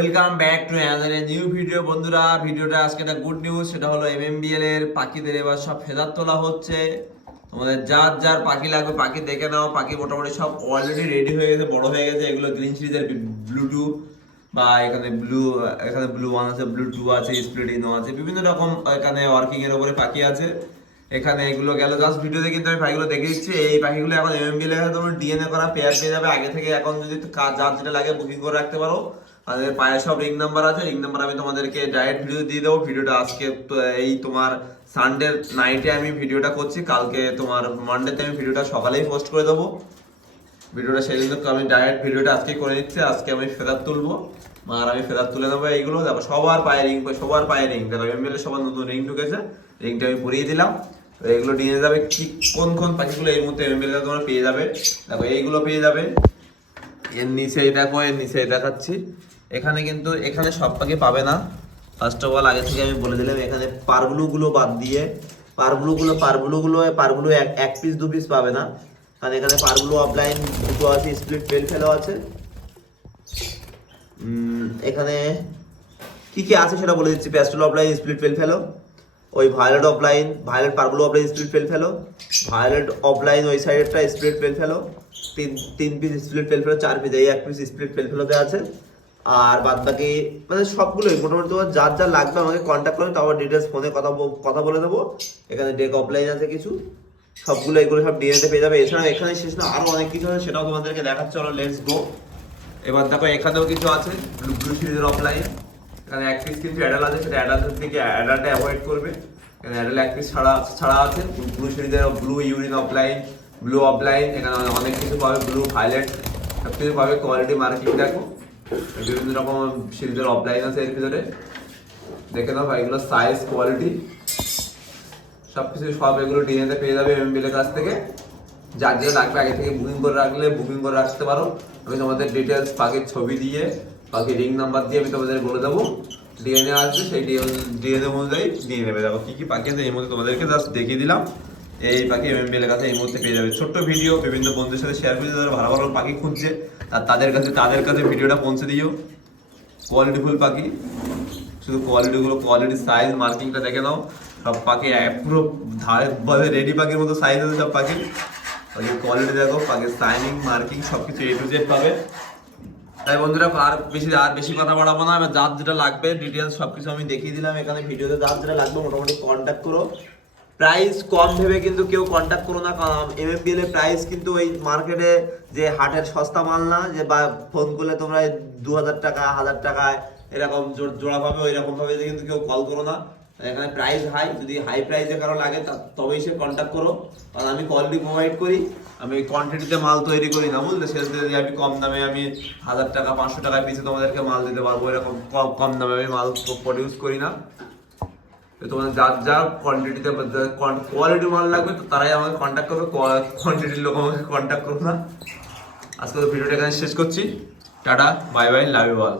Welcome back to another new video বন্ধুরা। ভিডিওটা আজকে একটা গুড নিউজ সেটা হলো এমএমবিএল এর পাখিদের এবার সব ফেদার তোলা হচ্ছে। তোমাদের যার যার পাখি লাগবে, পাখি দেখে নাও। পাখি মোটামুটি সব অলরেডি রেডি হয়ে গেছে, বড় হয়ে গেছে। এগুলো গ্রিন সিরিজের ব্লু টু বা এখানে ব্লু এখানে ব্লু ওয়ান আছে ব্লু টু আছে স্প্লিট আছে, বিভিন্ন রকম এখানে ওয়ার্কিং এর উপরে পাখি আছে। এখানে এগুলো গেল। জাস্ট ভিডিওতে কিন্তু আমি পাখিগুলো দেখে দিচ্ছি। এই পাখিগুলো এখন এমএমবিএল এর তোমার ডিএনএ করা পেয়ার পেয়ে যাবে। আগে থেকে এখন যদি কাজ যার যেটা লাগে বুকিং করে রাখতে পারো। আমাদের পায়ে সব রিং নাম্বার আছে রিং নাম্বার আমি তোমাদেরকে ডাইরেক্ট ভিডিও দিয়ে দেবো। ভিডিওটা আজকে এই তোমার সানডে নাইটে আমি ভিডিওটা করছি, কালকে তোমার মানডেতে আমি ভিডিওটা সকালেই পোস্ট করে দেবো। ভিডিওটা সেই জন্য আমি ডাইরেক্ট ভিডিওটা আজকে করে নিচ্ছি, আজকে আমি ফেদার তুলবো। আর আমি ফেদার তুলে নেব এইগুলো দেখো সবার পায়ে রিং সবার পায়ে রিং দেখো এমএলএ সবার নতুন রিং ঢুকেছে রিংটা আমি পরিয়ে দিলাম। তো এইগুলো নিয়ে যাবে, কি, কোন কোন পাখিগুলো এই মুহূর্তে এমএলএ তোমরা পেয়ে যাবে? দেখো, এইগুলো পেয়ে যাবে। নিচে দেখো, এর নিচে দেখাচ্ছি। এখানে কিন্তু, এখানে সব পাখি পাবে না। ফার্স্ট অফ অল আগে থেকে আমি বলে দিলাম, এখানে পারগুলোগুলো বাদ দিয়ে পারগুলোগুলো পারগুলোগুলো পারগুলো এক এক পিস দু পিস পাবে না। কারণ এখানে পারগুলো অফলাইন দুটো আছে স্প্লিট পেল ফেলো আছে। এখানে কি কি আছে সেটা বলে দিচ্ছি। প্যাস্টেল অফলাইন স্প্লিট পেল ফেলো। ওই ভায়োলেট অফলাইন ভায়োলেট পারগুলো অফলাইন স্প্লিট ফেল। ফেলো ভায়োলেট অফলাইন ওই সাইডেরটা স্প্লিট ফেল ফেলো। তিন তিন পিস স্প্লিট ফেল ফেলো, চার পিস এই এক পিস স্প্লিট পেল ফেলোতে আছে। আর বাদ বাকি মানে সবগুলোই, মোটামুটি তোমার যার যা লাগবে আমাকে কন্ট্যাক্ট করবে তারপর ডিটেলস ফোনে কথা কথা বলে দেবো। এখানে ডেক অফলাইন আছে কিছু। সবগুলো এগুলো সব ডিএনএতে পেয়ে যাবে। এছাড়াও এখানে শেষ না, আরও অনেক কিছু আছে, সেটাও তোমাদেরকে দেখাচ্ছে। চলো লেটস গো এবার দেখো, এখানেও কিছু আছে ব্লু সিরিজের অফলাইন এখানে এক পিস কিন্তু অ্যাডাল আছে, সেটা অ্যাডাল্টের থেকে অ্যাডালটা অ্যাভয়েড করবে। এখানে অ্যাডাল এক পিস ছাড়া ছাড়া আছে। ব্লু সিরিজের blue urine offline blue offline এখানে অনেক কিছু পাবে ব্লু ভায়োলেট সব কিছু পাবে। কোয়ালিটি মার্কিং দেখো? বিভিন্ন রকম সিরিজের অফলাইন আছে এর ভিতরে। দেখে নাও, এগুলো সাইজ কোয়ালিটি সব কিছু, সব এগুলো ডিএনএতে পেয়ে যাবে এমবিএল এর কাছ থেকে। যার যেটা লাগবে, আগে থেকে বুকিং করে রাখলে বুকিং করে রাখতে পারো। আমি তোমাদের ডিটেলস পাখির ছবি দিয়ে পাখির রিং নাম্বার দিয়ে আমি তোমাদের বলে দেবো। ডিএনএ আসবে, সেই ডিএনএ অনুযায়ী দিয়ে নেবে। দেখো কি কি পাখি আছে, এই মধ্যে তোমাদেরকে জাস্ট দেখিয়ে দিলাম। এই পাখি এমএমবিএল এর কাছে এই মুহূর্তে পেয়ে যাবে। ছোট্ট ভিডিও বিভিন্ন বন্ধুদের সাথে শেয়ার করে যারা ভালো ভালো পাখি খুঁজছে, আর তাদের কাছে তাদের কাছে ভিডিওটা পৌঁছে দিও। কোয়ালিটিফুল পাখি শুধু কোয়ালিটিগুলো কোয়ালিটি সাইজ মার্কিংটা দেখে নাও। সব পাখি পুরো ধারে ভাবে রেডি পাখির মতো সাইজ আছে সব পাখি কোয়ালিটি দেখো পাখির সাইনিং মার্কিং সব কিছু এ টু জেড পাবে। তাই বন্ধুরা, আর বেশি আর বেশি কথা বাড়াবো না। এবার যার যেটা লাগবে ডিটেলস সব কিছু আমি দেখিয়ে দিলাম। এখানে ভিডিওতে যার যেটা লাগবে, মোটামুটি কন্ট্যাক্ট করো। প্রাইস কম ভেবে কিন্তু কেউ কন্ট্যাক্ট করো না, কারণ এমএফবিএল এর প্রাইস কিন্তু ওই মার্কেটে যে হাটের সস্তা মাল না, যে বা ফোন করলে তোমরা দু হাজার টাকা, হাজার টাকায় এরকম জোড়া পাবে ওই রকম ভাবে কিন্তু কেউ কল করো না। এখানে প্রাইস হাই যদি হাই প্রাইসে কারও লাগে তবেই সে কন্ট্যাক্ট করো। কারণ আমি কোয়ালিটি প্রোভাইড করি। আমি কোয়ান্টিটিতে মাল তৈরি করি না, বুঝলে? যদি আমি কম দামে আমি হাজার টাকা, পাঁচশো টাকা পিছিয়ে তোমাদেরকে মাল দিতে পারব, এরকম কম কম দামে আমি মাল প্রডিউস করি না। তো তোমাদের যার যা কোয়ান্টিটিতে কোয়ালিটি মাল লাগবে, তো তারাই আমাকে কন্ট্যাক্ট করবে। কোয়ান্টিটির লোক আমাকে কন্ট্যাক্ট করবে না। আজকে ভিডিওটা এখানে শেষ করছি। Tata bye bye love you all